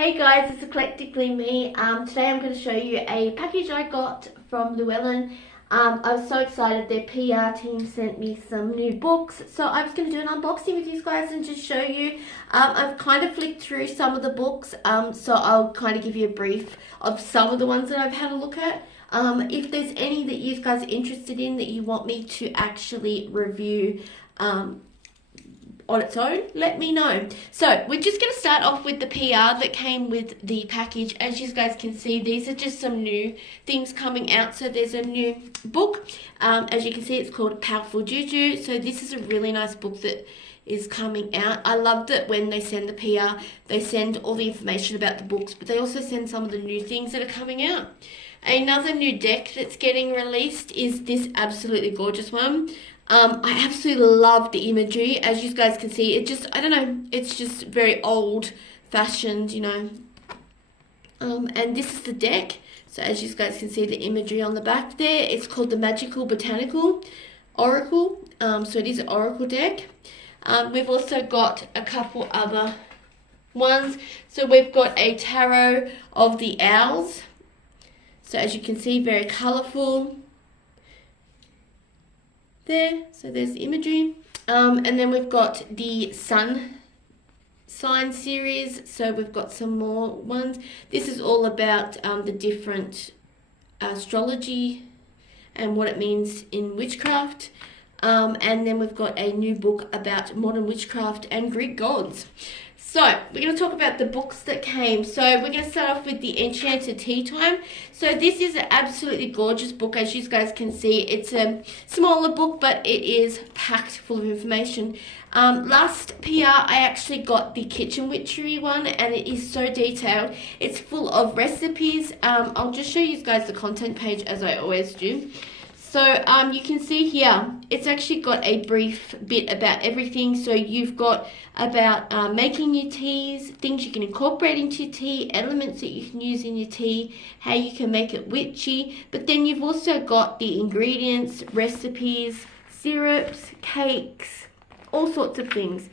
Hey guys, it's Eclecticallyme. Today I'm going to show you a package I got from Llewellyn. I was so excited. Their PR team sent me some new books, so I was going to do an unboxing with you guys and just show you. I've kind of flicked through some of the books, so I'll kind of give you a brief of some of the ones that I've had a look at. If there's any that you guys are interested in that you want me to actually review on its own, let me know. So we're just going to start off with the PR that came with the package. As you guys can see, these are just some new things coming out. So there's a new book. As you can see, it's called Powerful Juju. So this is a really nice book that is coming out. I love that when they send the PR, they send all the information about the books, but they also send some of the new things that are coming out. Another new deck that's getting released is this absolutely gorgeous one. I absolutely love the imagery. As you guys can see, it just, I don't know, it's just very old fashioned, you know. And this is the deck. So as you guys can see the imagery on the back there, it's called the Magical Botanical Oracle. So it is an oracle deck. We've also got a couple other ones. So we've got a Tarot of the Owls. So as you can see, very colourful. There, so there's the imagery. And then we've got the Sun Sign series. So we've got some more ones. This is all about the different astrology and what it means in witchcraft. And then we've got a new book about modern witchcraft and Greek gods. So we're going to talk about the books that came. So we're going to start off with the Enchanted Tea Time. So this is an absolutely gorgeous book. As you guys can see, it's a smaller book, but it is packed full of information. Last PR, I actually got the Kitchen Witchery one, and it is so detailed. It's full of recipes. I'll just show you guys the content page as I always do. So you can see here, it's actually got a brief bit about everything. So you've got about making your teas, things you can incorporate into your tea, elements that you can use in your tea, how you can make it witchy. But then you've also got the ingredients, recipes, syrups, cakes, all sorts of things.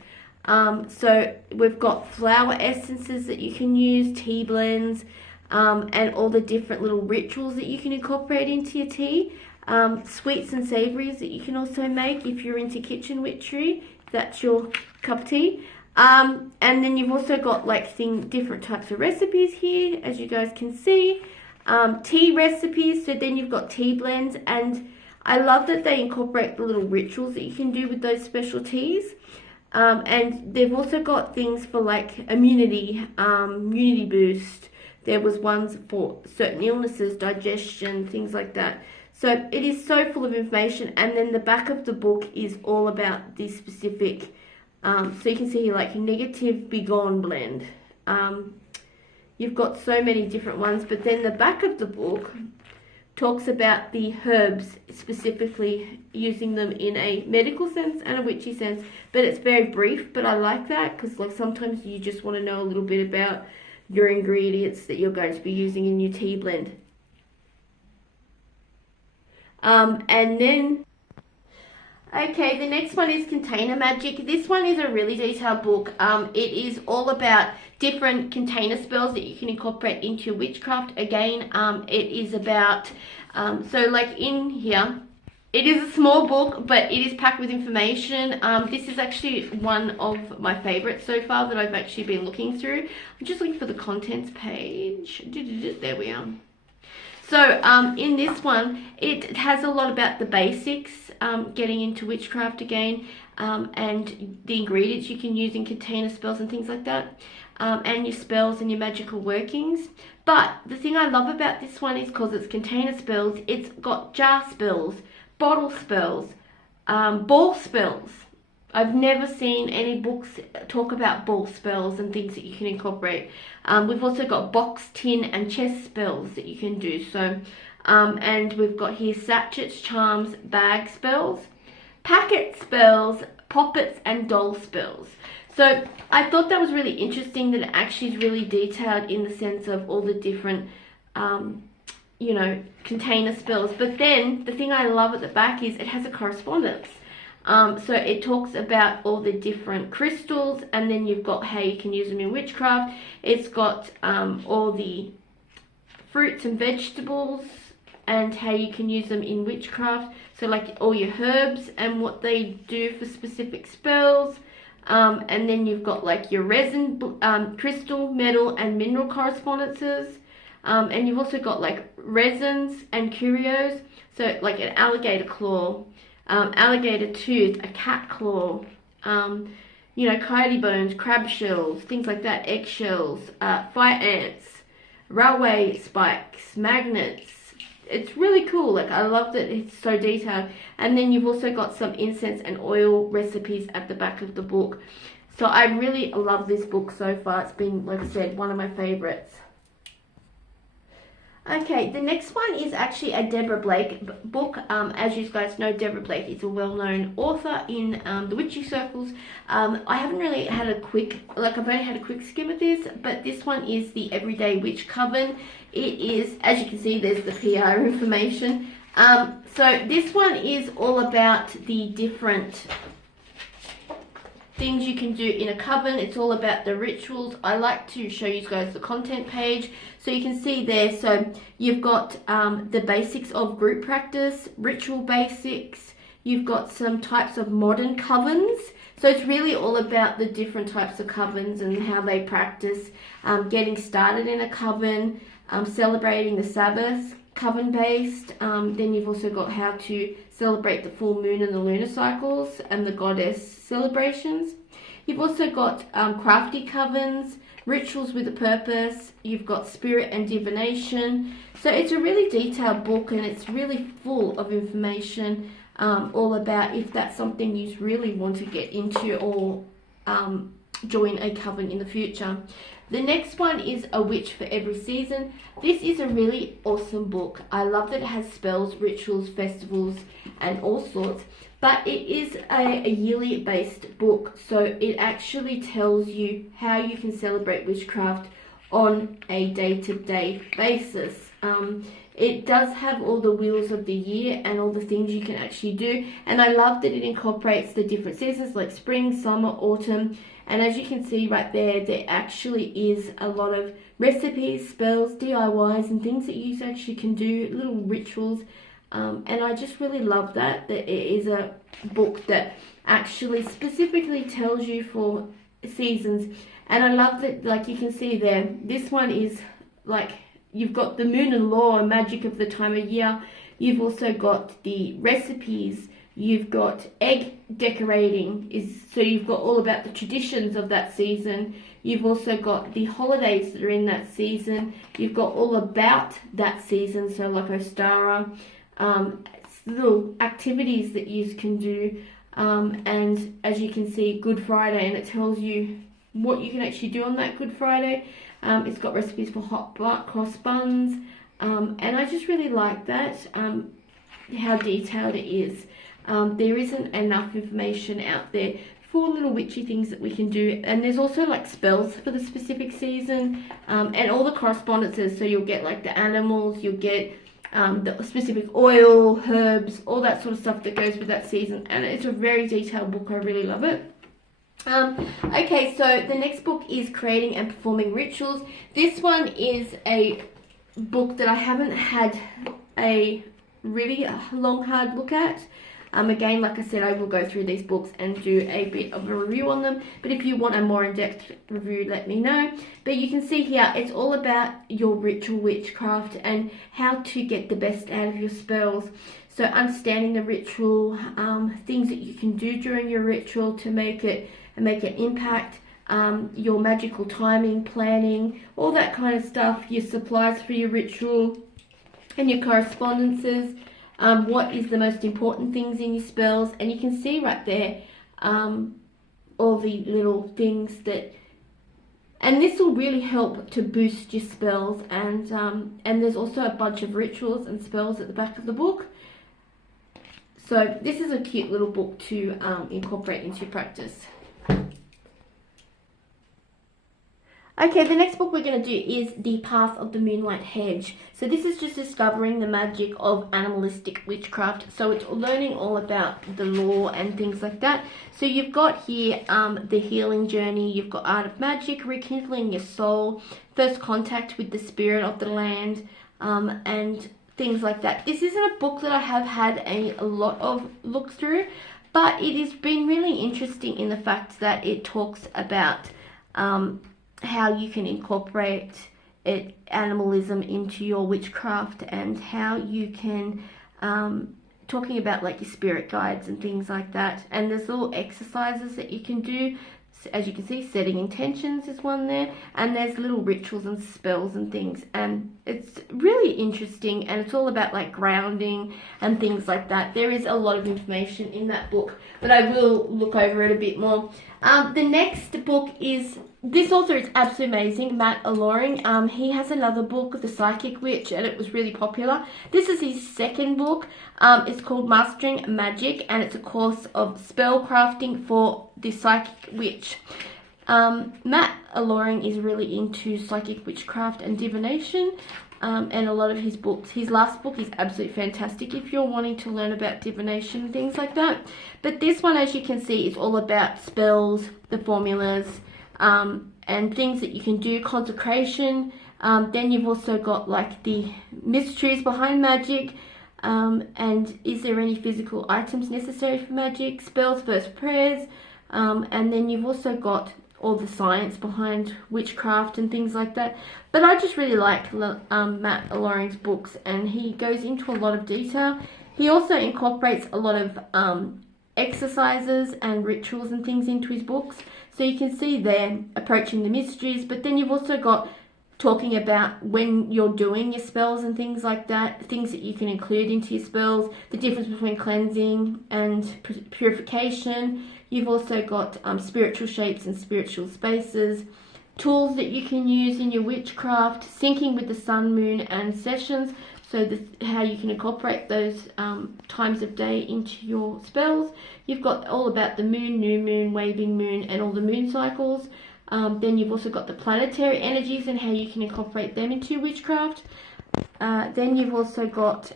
So we've got flower essences that you can use, tea blends, and all the different little rituals that you can incorporate into your tea. Sweets and savouries that you can also make if you're into kitchen witchery, if that's your cup of tea. And then you've also got like different types of recipes here, as you guys can see. Tea recipes, so then you've got tea blends, and I love that they incorporate the little rituals that you can do with those special teas. And they've also got things for like immunity boost. There was ones for certain illnesses, digestion, things like that. So it is so full of information, and then the back of the book is all about this specific, so you can see here like negative begone blend. You've got so many different ones, but then the back of the book talks about the herbs, specifically using them in a medical sense and a witchy sense, but it's very brief, but I like that because like sometimes you just want to know a little bit about your ingredients that you're going to be using in your tea blend. And then, okay, the next one is Container Magic. This one is a really detailed book. It is all about different container spells that you can incorporate into your witchcraft. Again, it is about, so like in here, it is a small book, but it is packed with information. This is actually one of my favorites so far that I've actually been looking through. I'm just looking for the contents page. There we are. So in this one, it has a lot about the basics, getting into witchcraft again, and the ingredients you can use in container spells and things like that, and your spells and your magical workings. But the thing I love about this one is because it's container spells, it's got jar spells, bottle spells, ball spells. I've never seen any books talk about ball spells and things that you can incorporate. We've also got box, tin and chest spells that you can do. So, and we've got here sachets, charms, bag spells, packet spells, poppets and doll spells. So I thought that was really interesting that it actually is really detailed in the sense of all the different, you know, container spells. But then the thing I love at the back is it has a correspondence. So it talks about all the different crystals, and then you've got how you can use them in witchcraft. It's got all the fruits and vegetables and how you can use them in witchcraft. So like all your herbs and what they do for specific spells. And then you've got like your resin, crystal, metal and mineral correspondences. And you've also got like resins and curios. So like an alligator claw, alligator tooth, a cat claw, you know, coyote bones, crab shells, things like that, eggshells, fire ants, railway spikes, magnets. It's really cool. Like, I love that it's so detailed. And then you've also got some incense and oil recipes at the back of the book. So I really love this book so far. It's been, like I said, one of my favorites. Okay, the next one is actually a Deborah Blake book. As you guys know, Deborah Blake is a well-known author in the witchy circles. I haven't really had a quick, I've only had a quick skim of this, but this one is the Everyday Witch Coven. It is, as you can see, there's the PR information. So this one is all about the different things you can do in a coven. It's all about the rituals. I like to show you guys the content page so you can see there. So you've got the basics of group practice, ritual basics. You've got some types of modern covens. So it's really all about the different types of covens and how they practice, getting started in a coven, celebrating the Sabbath, coven based. Then you've also got how to celebrate the full moon and the lunar cycles and the goddess celebrations. You've also got crafty covens, rituals with a purpose. You've got spirit and divination. So it's a really detailed book, and it's really full of information all about if that's something you really want to get into or join a coven in the future. The next one is A Witch for Every Season. This is a really awesome book. I love that it has spells, rituals, festivals, and all sorts. But it is a yearly based book, so it actually tells you how you can celebrate witchcraft on a day-to-day basis. It does have all the wheels of the year and all the things you can actually do, and I love that it incorporates the different seasons like spring, summer, autumn. And as you can see right there, there actually is a lot of recipes, spells, DIYs, and things that you actually can do, little rituals. And I just really love that it is a book that actually specifically tells you for seasons. And I love that, like you can see there, this one is like, you've got the moon and law and magic of the time of year. You've also got the recipes. You've got egg decorating, so you've got all about the traditions of that season. You've also got the holidays that are in that season. You've got all about that season, so like Ostara, little activities that you can do. And as you can see, Good Friday, and it tells you what you can actually do on that Good Friday. It's got recipes for hot cross buns, and I just really like that, how detailed it is. There isn't enough information out there for little witchy things that we can do, and there's also like spells for the specific season, and all the correspondences. So you'll get like the animals, you'll get the specific oil, herbs, all that sort of stuff that goes with that season, and it's a very detailed book. I really love it. Okay, so the next book is Creating and Performing Rituals. This one is a book that I haven't had a really long hard look at. Again, like I said, I will go through these books and do a bit of a review on them, but if you want a more in-depth review, let me know. But you can see here, it's all about your ritual witchcraft and how to get the best out of your spells. So understanding the ritual, things that you can do during your ritual to make it an impact, your magical timing, planning, all that kind of stuff, your supplies for your ritual, and your correspondences. What is the most important things in your spells, and you can see right there all the little things that, and this will really help to boost your spells. And there's also a bunch of rituals and spells at the back of the book. So this is a cute little book to incorporate into your practice. Okay, the next book we're going to do is The Path of the Moonlight Hedge. So this is just discovering the magic of animalistic witchcraft. So it's learning all about the lore and things like that. So you've got here the healing journey, you've got art of magic, rekindling your soul, first contact with the spirit of the land, and things like that. This isn't a book that I have had a lot of look through, but it has been really interesting in the fact that it talks about how you can incorporate animalism into your witchcraft, and how you can talking about like your spirit guides and things like that. And there's little exercises that you can do. As you can see, setting intentions is one there, and there's little rituals and spells and things, and it's really interesting, and it's all about like grounding and things like that. There is a lot of information in that book, but I will look over it a bit more. The next book is, this author is absolutely amazing, Matt Llewellyn. He has another book, The Psychic Witch, and it was really popular. This is his second book. It's called Mastering Magic, and it's a course of spell crafting for the Psychic Witch. Matt Llewellyn is really into psychic witchcraft and divination, and a lot of his books. His last book is absolutely fantastic if you're wanting to learn about divination and things like that. But this one, as you can see, is all about spells, the formulas, and things that you can do, consecration. Then you've also got like the mysteries behind magic, and is there any physical items necessary for magic, spells versus prayers, and then you've also got all the science behind witchcraft and things like that. But I just really like Matt Llewellyn's books, and he goes into a lot of detail. He also incorporates a lot of exercises and rituals and things into his books. So you can see there, approaching the mysteries, but then you've also got talking about when you're doing your spells and things like that, things that you can include into your spells, the difference between cleansing and purification. You've also got spiritual shapes and spiritual spaces, tools that you can use in your witchcraft, syncing with the sun, moon, and sessions, so how you can incorporate those times of day into your spells. You've got all about the moon, new moon, waving moon, and all the moon cycles. Then you've also got the planetary energies and how you can incorporate them into your witchcraft. Then you've also got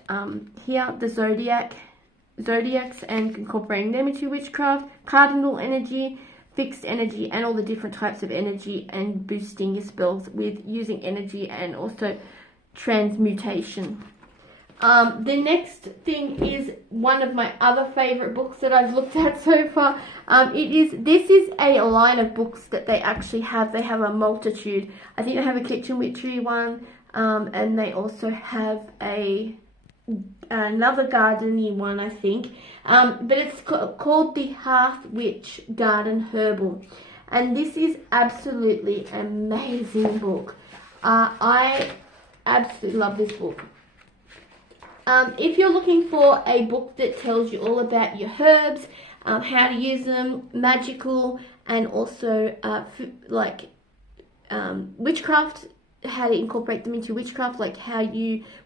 here the zodiacs and incorporating them into witchcraft, cardinal energy, fixed energy, and all the different types of energy, and boosting your spells with using energy and also transmutation. The next thing is one of my other favorite books that I've looked at so far. This is a line of books that they actually have. They have a multitude. I think they have a kitchen witchery one, and they also have another gardeny one, I think. But it's called the Hearth Witch Garden Herbal, and this is absolutely an amazing book. I absolutely love this book. If you're looking for a book that tells you all about your herbs, how to use them, magical, and also witchcraft, how to incorporate them into witchcraft, like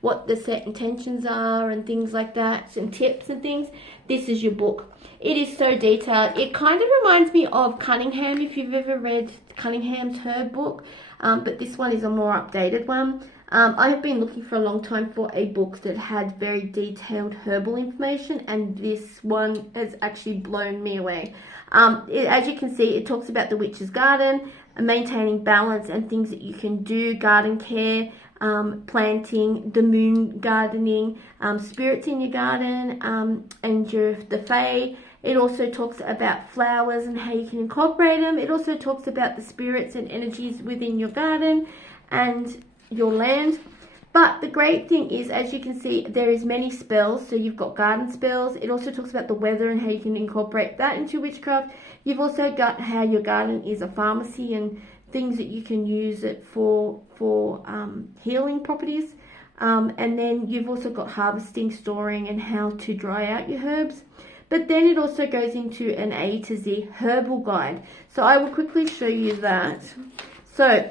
what the set intentions are and things like that, and tips and things, this is your book. It is so detailed. It kind of reminds me of Cunningham, if you've ever read Cunningham's herb book, but this one is a more updated one. I have been looking for a long time for a book that had very detailed herbal information, and this one has actually blown me away. As you can see, it talks about the witch's garden, maintaining balance and things that you can do, garden care, planting, the moon gardening, spirits in your garden, and the fae. It also talks about flowers and how you can incorporate them. It also talks about the spirits and energies within your garden and your land. But the great thing is, as you can see, there is many spells. So you've got garden spells. It also talks about the weather and how you can incorporate that into witchcraft. You've also got how your garden is a pharmacy and things that you can use it for healing properties. And then you've also got harvesting, storing, and how to dry out your herbs. But then it also goes into an A to Z herbal guide. So I will quickly show you that. So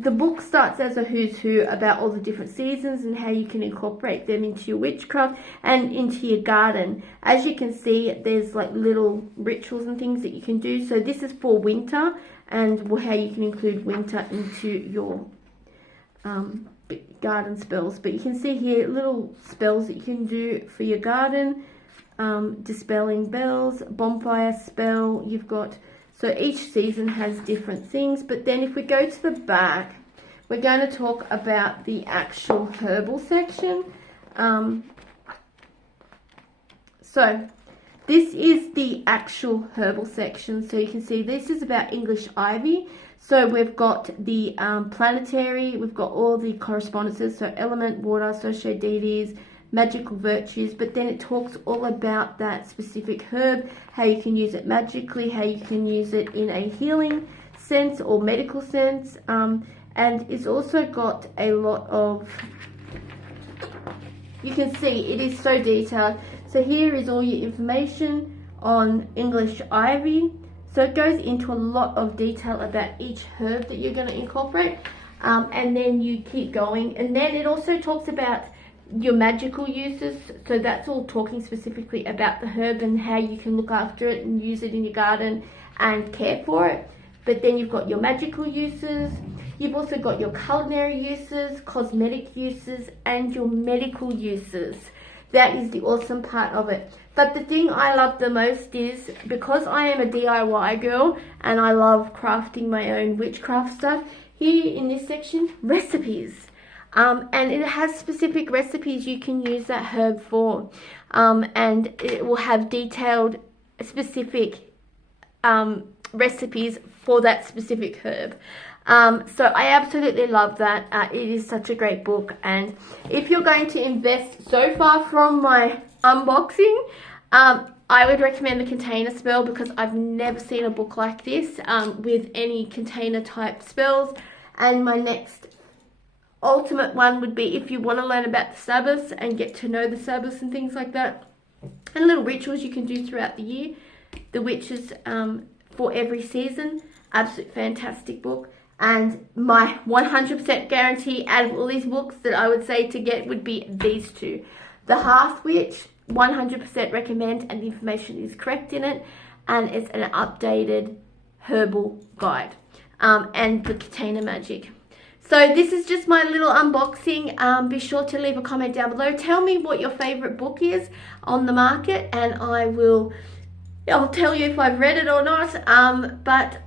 the book starts as a who's who about all the different seasons and how you can incorporate them into your witchcraft and into your garden. As you can see, there's like little rituals and things that you can do. So this is for winter and how you can include winter into your garden spells. But you can see here little spells that you can do for your garden. Dispelling bells, bonfire spell. You've got, so each season has different things. But then if we go to the back, we're going to talk about the actual herbal section. So this is the actual herbal section. So you can see this is about English ivy. So we've got the planetary, we've got all the correspondences, so element, water, associated deities, magical virtues, but then it talks all about that specific herb, how you can use it magically, how you can use it in a healing sense or medical sense, and it's also got a lot of, you can see it is so detailed. So here is all your information on English ivy. So it goes into a lot of detail about each herb that you're going to incorporate, and then you keep going, and then it also talks about your magical uses. So that's all talking specifically about the herb and how you can look after it and use it in your garden and care for it. But then you've got your magical uses, you've also got your culinary uses, cosmetic uses, and your medical uses. That is the awesome part of it. But the thing I love the most is, because I am a DIY girl and I love crafting my own witchcraft stuff, here in this section, recipes. And it has specific recipes you can use that herb for, and it will have detailed specific recipes for that specific herb. So I absolutely love that. It is such a great book, and if you're going to invest, so far from my unboxing, I would recommend the container spell, because I've never seen a book like this with any container type spells. And my next ultimate one would be if you want to learn about the Sabbaths and get to know the Sabbaths and things like that, and little rituals you can do throughout the year. The Witches for every season, absolute fantastic book. And my 100% guarantee out of all these books that I would say to get would be these two. The Hearth Witch, 100% recommend, and the information is correct in it, and it's an updated herbal guide, and the Container Magic. So this is just my little unboxing. Be sure to leave a comment down below. Tell me what your favorite book is on the market, and I'll tell you if I've read it or not. But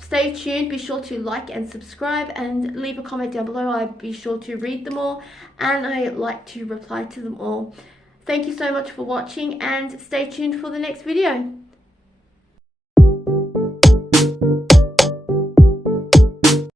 stay tuned. Be sure to like and subscribe and leave a comment down below. I'd be sure to read them all, and I like to reply to them all. Thank you so much for watching, and stay tuned for the next video.